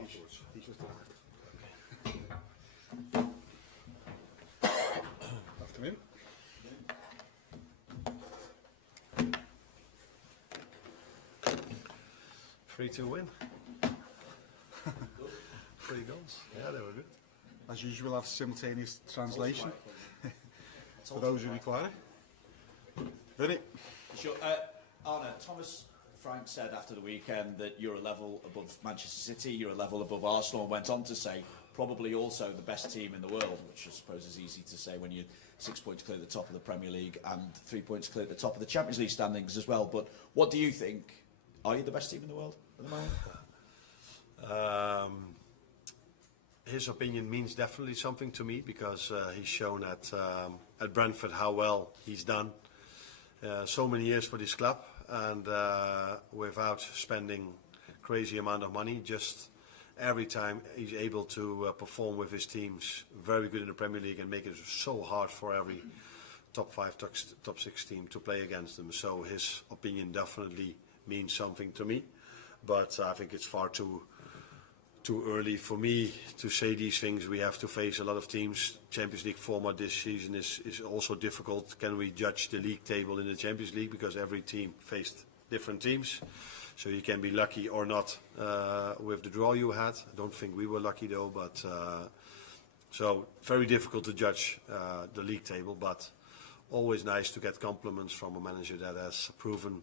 afterwards. He's just arrived. After him. 3-2 win. 3 goals. Yeah, they were good. As usual, have simultaneous translation for those who require. Ready? Sure. Arne, Thomas Frank said after the weekend that you're a level above Manchester City, you're a level above Arsenal, and went on to say probably also the best team in the world, which I suppose is easy to say when you're 6 points clear at the top of the Premier League and 3 points clear at the top of the Champions League standings as well. But what do you think? Are you the best team in the world at the moment? His opinion means definitely something to me because he's shown at Brentford how well he's done. So many years for this club and without spending crazy amount of money, just every time he's able to perform with his teams very good in the Premier League and make it so hard for every top 5, top 6 team to play against them. So his opinion definitely means something to me, but I think it's far too early for me to say these things. We have to face a lot of teams. Champions League format this season is also difficult. Can we judge the league table in the Champions League? Because every team faced different teams. So you can be lucky or not with the draw you had. I don't think we were lucky though, but so very difficult to judge the league table, but always nice to get compliments from a manager that has proven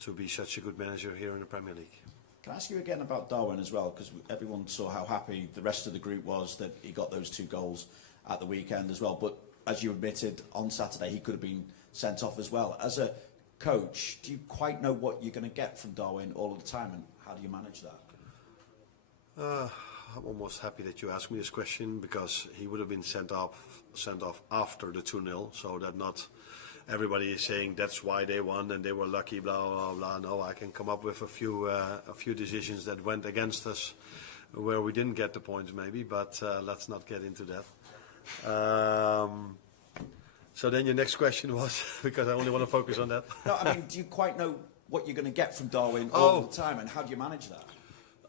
to be such a good manager here in the Premier League. Can I ask you again about Darwin as well? Because everyone saw how happy the rest of the group was that he got those 2 goals at the weekend as well. But as you admitted on Saturday, he could have been sent off as well. As a coach, do you quite know what you're going to get from Darwin all of the time, and how do you manage that? I'm almost happy that you asked me this question because he would have been sent off after the 2-0, so that not everybody is saying that's why they won and they were lucky, blah blah blah. No, I can come up with a few decisions that went against us where we didn't get the points maybe, but let's not get into that. So then your next question was, because I only want to focus on that. No, I mean, do you quite know what you're going to get from Darwin all the time, and how do you manage that?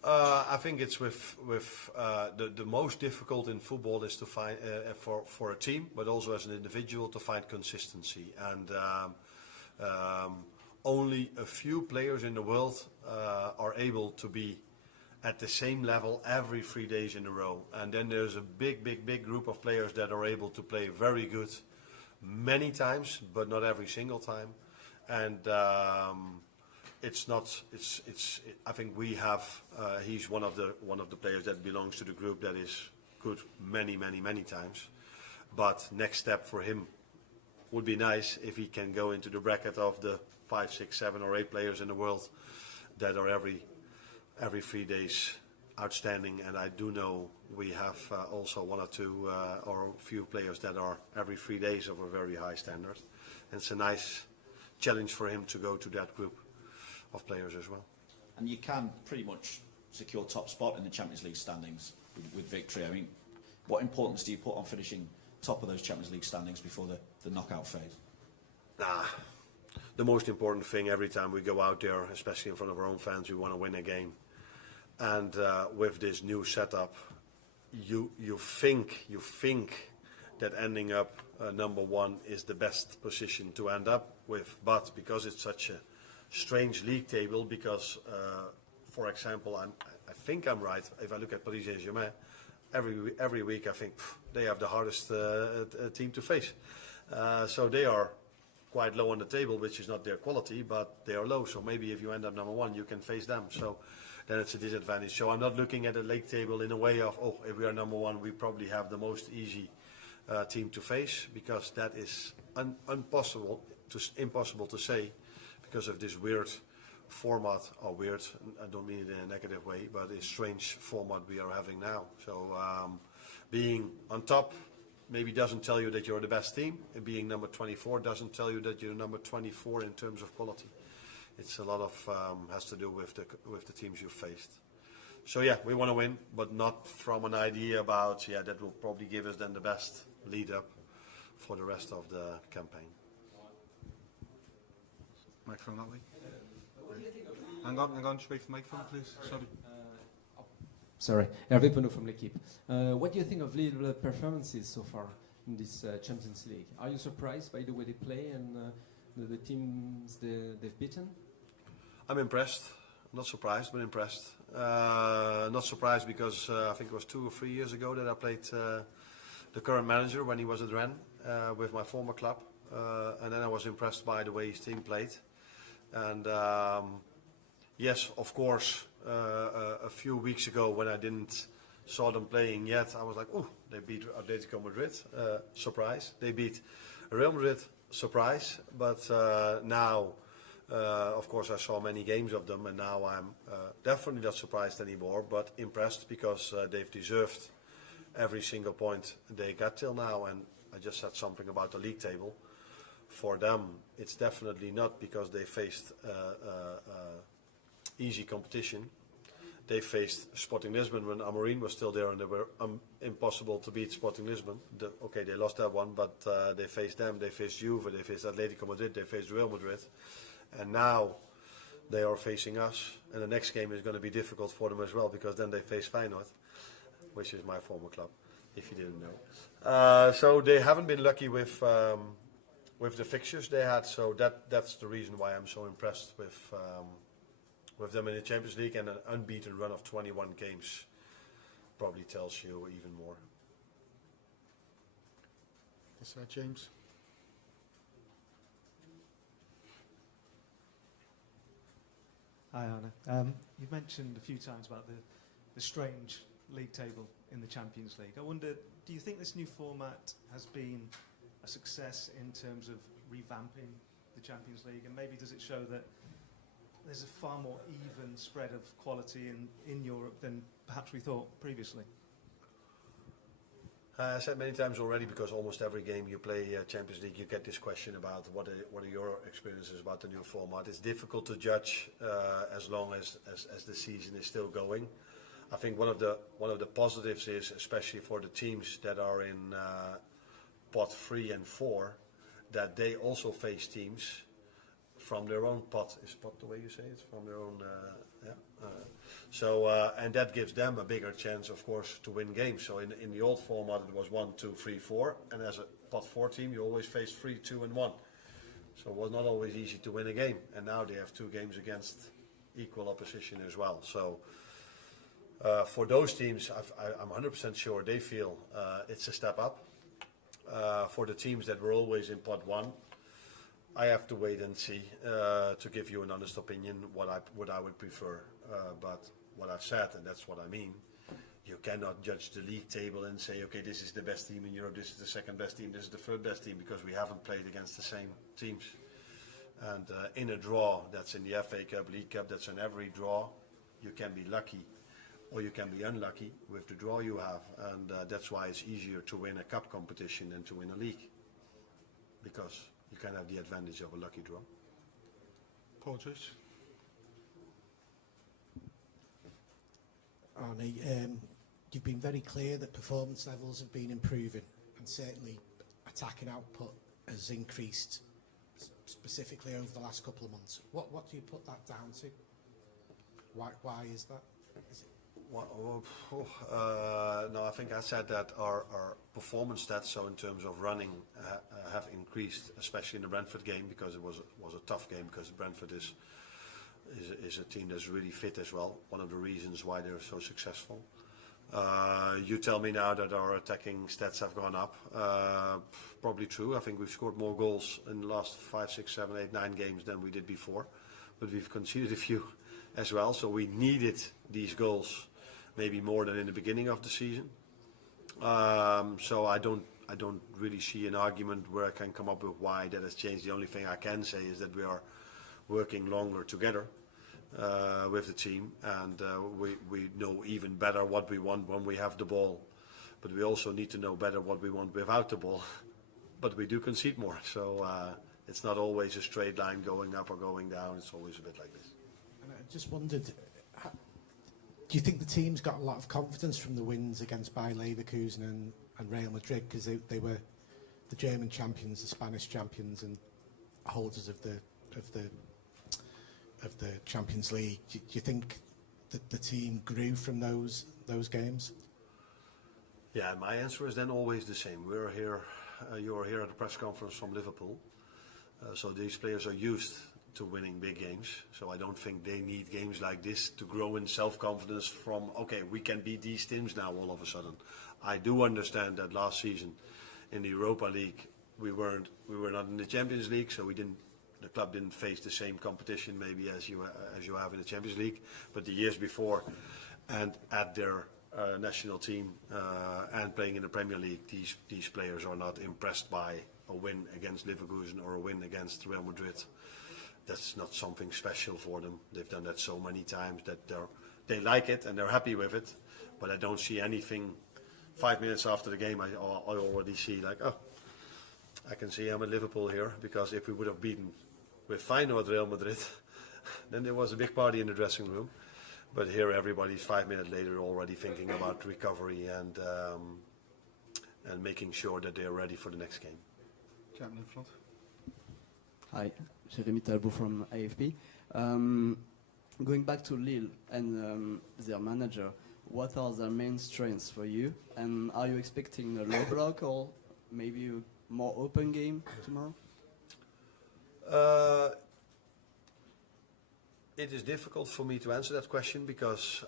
I think it's with the most difficult in football is to find for a team, but also as an individual, to find consistency. And only a few players in the world are able to be at the same level every 3 days in a row. And then there's a big group of players that are able to play very good many times, but not every single time. And I think we have. He's one of the players that belongs to the group that is good many times. But next step for him would be nice if he can go into the bracket of the 5, 6, 7 or 8 players in the world that are every 3 days outstanding. And I do know we have also 1 or 2 or a few players that are every 3 days of a very high standard. And it's a nice challenge for him to go to that group of players as well. And you can pretty much secure top spot in the Champions League standings with victory. I mean, what importance do you put on finishing top of those Champions League standings before the knockout phase? The most important thing every time we go out there, especially in front of our own fans, we want to win a game. And with this new setup, you think that ending up number 1 is the best position to end up with. But because it's such a strange league table, because for example, I think I'm right, if I look at Paris Saint-Germain, every week I think they have the hardest team to face. So they are quite low on the table, which is not their quality, but they are low. So maybe if you end up number 1, you can face them. So then it's a disadvantage. So I'm not looking at the league table in a way of, oh, if we are number 1, we probably have the most easy team to face, because that is impossible to say because of this weird format, or weird, I don't mean it in a negative way, but a strange format we are having now. So being on top maybe doesn't tell you that you're the best team, and being number 24 doesn't tell you that you're number 24 in terms of quality. It's a lot of has to do with the teams you've faced. So yeah, we want to win, but not from an idea about that will probably give us then the best lead up for the rest of the campaign. Microphone that way. Hang on, just wait for the microphone, please. Sorry. Sorry, Hervé Penaud from L'Equipe. What do you think of Lille performances so far in this Champions League? Are you surprised by the way they play and the teams they've beaten? I'm impressed. Not surprised, but impressed. Not surprised because I think it was 2 or 3 years ago that I played the current manager when he was at Rennes with my former club. And then I was impressed by the way his team played. And yes, of course, a few weeks ago when I didn't saw them playing yet, I was like, oh, they beat Atletico Madrid, surprise. They beat Real Madrid, surprise. But now, of course, I saw many games of them, and now I'm definitely not surprised anymore, but impressed because they've deserved every single point they got till now. And I just said something about the league table. For them, it's definitely not because they faced easy competition. They faced Sporting Lisbon when Amorim was still there, and they were impossible to beat Sporting Lisbon. Okay, they lost that one, but they faced them, they faced Juve, they faced Atletico Madrid, they faced Real Madrid. And now they are facing us, and the next game is going to be difficult for them as well, because then they face Feyenoord, which is my former club, if you didn't know. So they haven't been lucky with the fixtures they had, so that's the reason why I'm so impressed with them in the Champions League, and an unbeaten run of 21 games probably tells you even more. Yes, James. Hi, Arne. You've mentioned a few times about the strange league table in the Champions League. I wonder, do you think this new format has been a success in terms of revamping the Champions League, and maybe does it show that there's a far more even spread of quality in Europe than perhaps we thought previously? I said many times already, because almost every game you play Champions League, you get this question about what are your experiences about the new format. It's difficult to judge as long as the season is still going. I think one of the positives is, especially for the teams that are in pot 3 and 4, that they also face teams from their own pot. Is pot the way you say it? From their own, and that gives them a bigger chance, of course, to win games. So in the old format, it was 1, 2, 3, 4, and as a pot 4 team, you always face 3, 2, and 1. So it was not always easy to win a game. And now they have 2 games against equal opposition as well. So for those teams, I'm 100% sure they feel it's a step up. For the teams that were always in pot 1, I have to wait and see to give you an honest opinion what I would prefer. But what I've said, and that's what I mean, you cannot judge the league table and say, okay, this is the best team in Europe, this is the second best team, this is the third best team, because we haven't played against the same teams. And in a draw, that's in the FA Cup, League Cup, that's in every draw, you can be lucky or you can be unlucky with the draw you have. And that's why it's easier to win a cup competition than to win a league, because you can have the advantage of a lucky draw. Paul Joyce. Arnie, you've been very clear that performance levels have been improving, and certainly attacking output has increased, specifically over the last couple of months. What do you put that down to? Why is that? Is it no, I think I said that our performance stats, so in terms of running, have increased, especially in the Brentford game, because it was a tough game, because Brentford is a team that's really fit as well. One of the reasons why they're so successful. You tell me now that our attacking stats have gone up. Probably true. I think we've scored more goals in the last 5, 6, 7, 8, 9 games than we did before, but we've conceded a few as well. So we needed these goals maybe more than in the beginning of the season. So I don't really see an argument where I can come up with why that has changed. The only thing I can say is that we are working longer together with the team, and we know even better what we want when we have the ball, but we also need to know better what we want without the ball. But we do concede more, so it's not always a straight line going up or going down. It's always a bit like this. And I just wondered, do you think the team's got a lot of confidence from the wins against Bayer Leverkusen and Real Madrid, because they were the German champions, the Spanish champions, and holders of the Champions League? Do you think the team grew from those games? Yeah, my answer is then always the same. We're here, you are here at the press conference from Liverpool, so these players are used to winning big games. So I don't think they need games like this to grow in self-confidence from, okay, we can beat these teams now all of a sudden. I do understand that last season in the Europa League we were not in the Champions League, so the club didn't face the same competition maybe as you have in the Champions League. But the years before, and at their national team and playing in the Premier League, these players are not impressed by a win against Leverkusen or a win against Real Madrid. That's not something special for them. They've done that so many times that they like it and they're happy with it. But I don't see anything 5 minutes after the game. I already see like, oh, I can see I'm at Liverpool here, because if we would have beaten with Feyenoord Real Madrid, then there was a big party in the dressing room. But here everybody's 5 minutes later already thinking about recovery and making sure that they're ready for the next game. Gentleman in front. Hi, Jeremy Talbot from AFP. Going back to Lille and their manager, what are their main strengths for you? And are you expecting a low block or maybe a more open game tomorrow? It is difficult for me to answer that question, because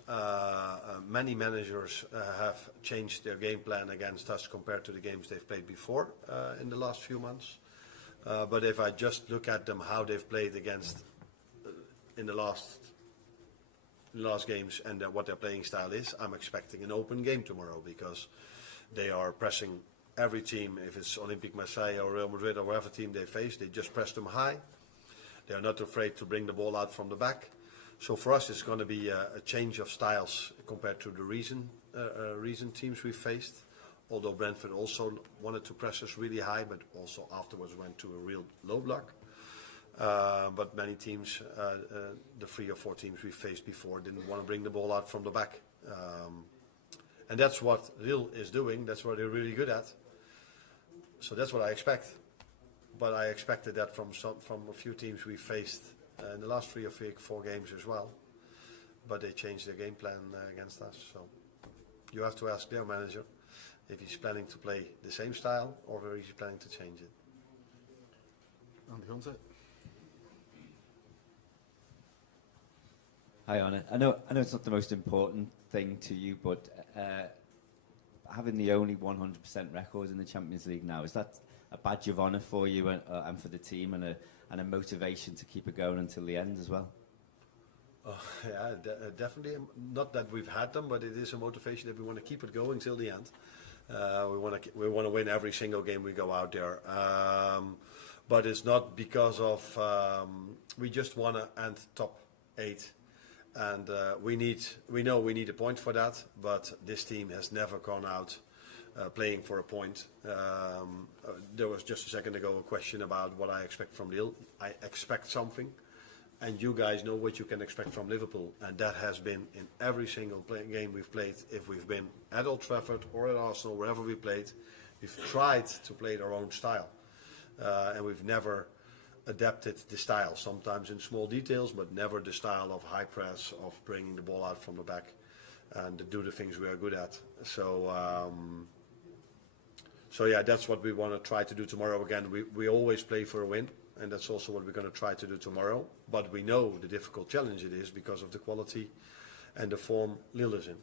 many managers have changed their game plan against us compared to the games they've played before in the last few months. But if I just look at them, how they've played against in the last games and what their playing style is, I'm expecting an open game tomorrow, because they are pressing every team. If it's Olympique Marseille or Real Madrid or whatever team they face, they just press them high. They are not afraid to bring the ball out from the back. So for us, it's going to be a change of styles compared to the recent teams we faced. Although Brentford also wanted to press us really high, but also afterwards went to a real low block. But many teams, the 3 or 4 teams we faced before, didn't want to bring the ball out from the back. And that's what Lille is doing. That's what they're really good at. So that's what I expect. But I expected that from a few teams we faced in the last 3 or 4 games as well. But they changed their game plan against us. So you have to ask their manager if he's planning to play the same style or if he's planning to change it. Andy Hunter. Hi, Anna. I know it's not the most important thing to you, but having the only 100% record in the Champions League now, is that a badge of honour for you and for the team, and a motivation to keep it going until the end as well? Yeah, definitely. Not that we've had them, but it is a motivation that we want to keep it going till the end. We want to win every single game we go out there. But it's not because of we just want to end top 8. And we know we need a point for that, but this team has never gone out playing for a point. There was just a second ago a question about what I expect from Lille. I expect something, and you guys know what you can expect from Liverpool, and that has been in every single game we've played. If we've been at Old Trafford or at Arsenal, wherever we played, we've tried to play our own style, and we've never adapted the style, sometimes in small details, but never the style of high press, of bringing the ball out from the back, and to do the things we are good at. So yeah, that's what we want to try to do tomorrow. Again, we always play for a win, and that's also what we're going to try to do tomorrow. But we know the difficult challenge it is because of the quality and the form Lille is in.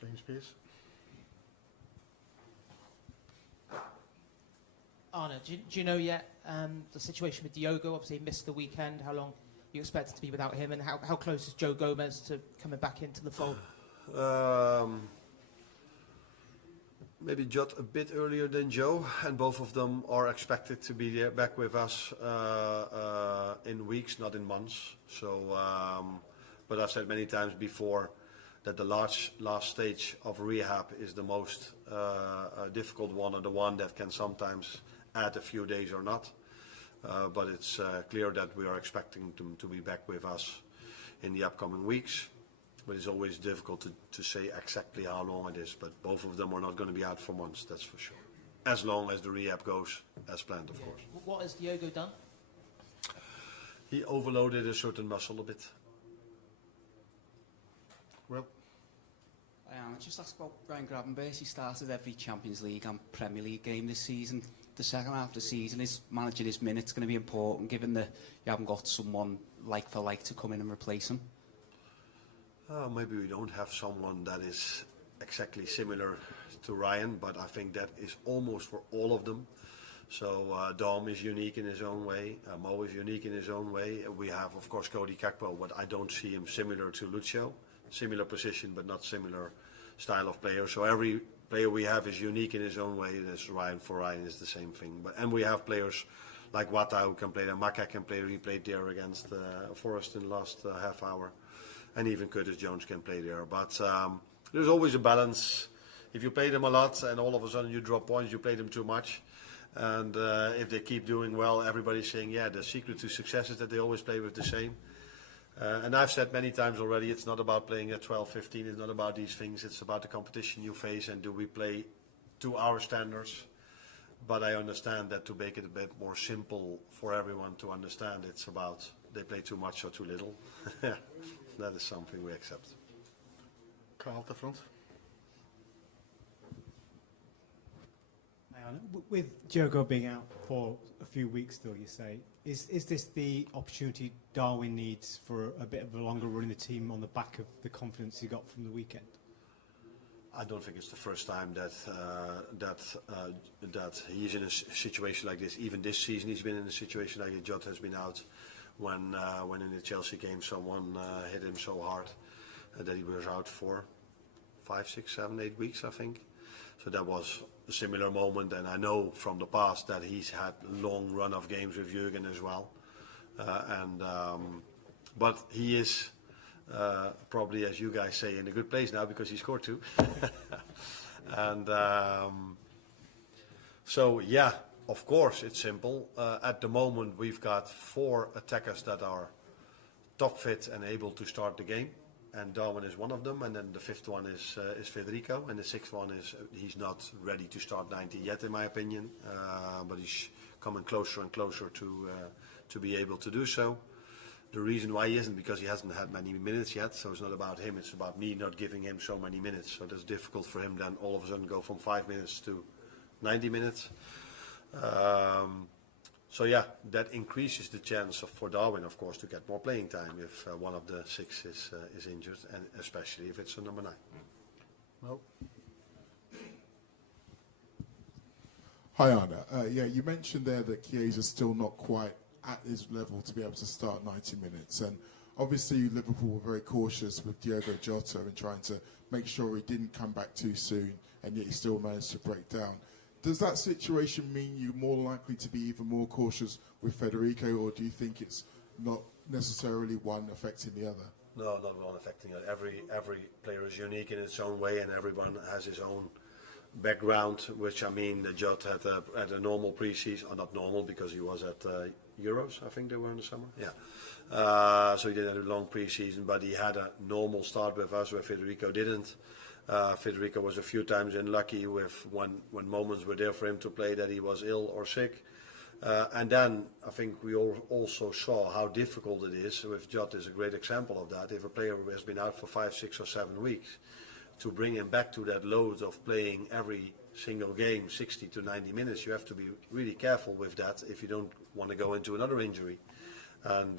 James Pearce. Arne, do you know yet the situation with Diogo? Obviously he missed the weekend. How long you expect to be without him, and how close is Joe Gomez to coming back into the fold? Maybe Jot a bit earlier than Joe, and both of them are expected to be back with us in weeks, not in months. So, but I've said many times before that the last stage of rehab is the most difficult one, or the one that can sometimes add a few days or not. But it's clear that we are expecting them to be back with us in the upcoming weeks. But it's always difficult to say exactly how long it is. But both of them are not going to be out for months, that's for sure. As long as the rehab goes as planned, of course. What has Diogo done? He overloaded a certain muscle a bit. Well, I just ask about Ryan Gravenberch. He started every Champions League and Premier League game this season. The second half of the season is managing his minutes going to be important, given that you haven't got someone like for like to come in and replace him. Maybe we don't have someone that is exactly similar to Ryan, but I think that is almost for all of them. So Dom is unique in his own way. Mo is unique in his own way. We have, of course, Cody Gakpo, but I don't see him similar to Lucio. Similar position, but not similar style of player. So every player we have is unique in his own way. That's Ryan. For Ryan is the same thing. And we have players like Wata who can play there. Maka can play. He played there against Forest in the last half hour. And even Curtis Jones can play there. But there's always a balance. If you play them a lot and all of a sudden you drop points, you play them too much. And if they keep doing well, everybody's saying, yeah, the secret to success is that they always play with the same. And I've said many times already, it's not about playing at 12, 15. It's not about these things. It's about the competition you face and do we play to our standards. But I understand that to make it a bit more simple for everyone to understand, it's about they play too much or too little. That is something we accept. Carl at the front. With Diogo being out for a few weeks still, you say, is this the opportunity Darwin needs for a bit of a longer run in the team on the back of the confidence he got from the weekend? I don't think it's the first time that he's in a situation like this. Even this season, he's been in a situation like Jota has been out when in the Chelsea game someone hit him so hard that he was out for 5, 6, 7, 8 weeks, I think. So that was a similar moment, and I know from the past that he's had a long run of games with Jurgen as well. But he is probably, as you guys say, in a good place now because he scored 2. And so, yeah, of course it's simple. At the moment we've got 4 attackers that are top fit and able to start the game. And Darwin is one of them, and then the 5th one is Federico, and the 6th one is he's not ready to start 90 yet, in my opinion, but he's coming closer and closer to be able to do so. The reason why he isn't because he hasn't had many minutes yet, so it's not about him, it's about me not giving him so many minutes. So that's difficult for him then all of a sudden go from 5 minutes to 90 minutes. So yeah, that increases the chance for Darwin, of course, to get more playing time if one of the 6 is injured, and especially if it's a number 9. Well. Hi Arne. Yeah, you mentioned there that Chiesa's still not quite at his level to be able to start 90 minutes, and obviously Liverpool were very cautious with Diogo Jota and trying to make sure he didn't come back too soon, and yet he still managed to break down. Does that situation mean you're more likely to be even more cautious with Federico, or do you think it's not necessarily one affecting the other? No, not one affecting it. Every player is unique in its own way, and everyone has his own background. Which I mean, Jota had a normal pre-season, or not normal because he was at Euros. I think they were in the summer. Yeah. So he didn't have a long pre-season, but he had a normal start with us, where Federico didn't. Federico was a few times unlucky with when moments were there for him to play that he was ill or sick. And then I think we all also saw how difficult it is. With Jota is a great example of that. If a player has been out for 5, 6 or 7 weeks, to bring him back to that load of playing every single game 60 to 90 minutes, you have to be really careful with that if you don't want to go into another injury. And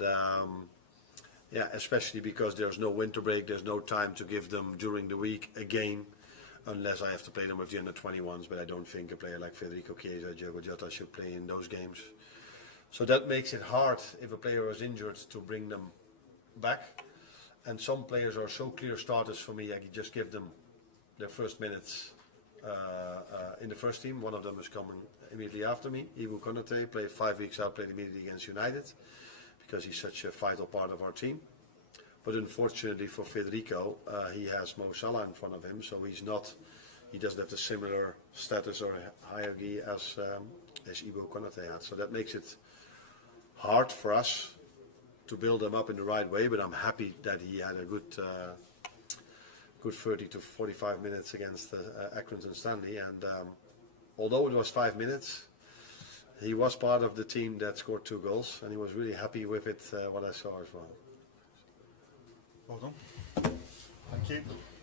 yeah, especially because there's no winter break, there's no time to give them during the week a game, unless I have to play them with the under-21s, but I don't think a player like Federico Chiesa, Diogo Jota should play in those games. So that makes it hard if a player is injured to bring them back. And some players are so clear starters for me, I can just give them their first minutes in the first team. One of them is coming immediately after me. Ibu Konate played 5 weeks out, played immediately against United, because he's such a vital part of our team. But unfortunately for Federico, he has Mo Salah in front of him, so he doesn't have the similar status or hierarchy as Ibu Konate had. So that makes it hard for us to build him up in the right way, but I'm happy that he had a good 30 to 45 minutes against Accrington Stanley, and although it was 5 minutes, he was part of the team that scored 2 goals, and he was really happy with it, what I saw as well. Well done. Thank keep them.